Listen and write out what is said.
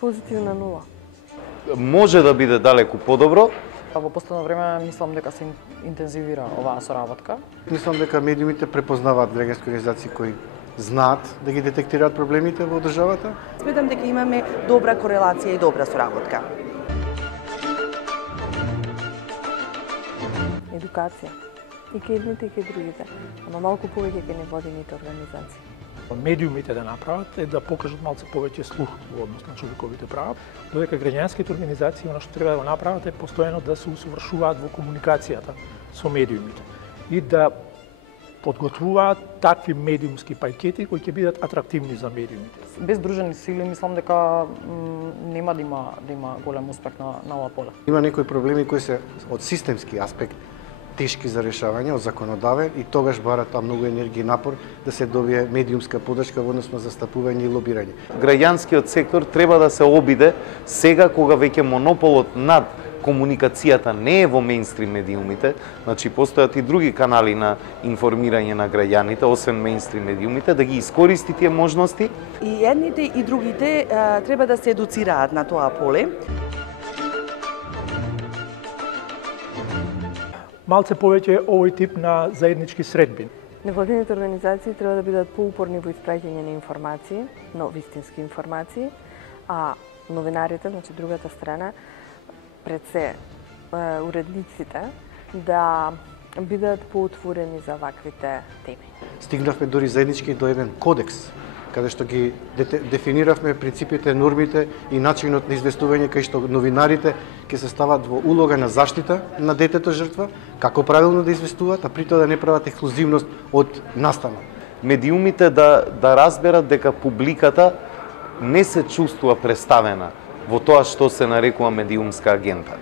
Позитивна нула. Може да биде далеку подобро. Во последно време мислам дека се интензивира оваа соработка. Мислам дека медиумите препознаваат граѓански организации кои знаат да ги детектираат проблемите во државата. Сметам дека имаме добра корелација и добра соработка. Едукација. И кај едните и кај другите. Ама малку повеќе кај невладините организации. Медиумите да направат е да покажат малце повеќе слух во однос на човековите права, додека граѓанските организации она што треба да го направат е постојано да се усовршуваат во комуникацијата со медиумите и да подготвуваат такви медиумски пакети кои ќе бидат атрактивни за медиумите. Без дружени сили мислам дека нема да има голем успех на ова поле. Има некои проблеми кои се од системски аспект тешки за решавање, од законодавен и тогаш барат многу енергија и напор да се добие медиумска подршка во однос на застапување и лобирање. Граѓанскиот сектор треба да се обиде сега кога веќе монополот над комуникацијата не е во мејнстрим медиумите, значи постојат и други канали на информирање на граѓаните, освен мејнстрим медиумите, да ги искористи тие можности. И едните и другите треба да се едуцираат на тоа поле. Малце повеќе овој тип на заеднички средби. Невладините организации треба да бидат поупорни во испраќање на информации, но вистински информации, а новинарите, значи другата страна, пред се уредниците, да бидат поотворени за ваквите теми. Стигнавме дори заеднички до еден кодекс, каде што ги дефиниравме принципите, нормите и начинот на известување кај што новинарите ќе се стават во улога на заштита на детето жртва, како правилно да известуваат, а при тоа да не прават ексклузивност од настанот. Медиумите да разберат дека публиката не се чувствува представена во тоа што се нарекува медиумска агента.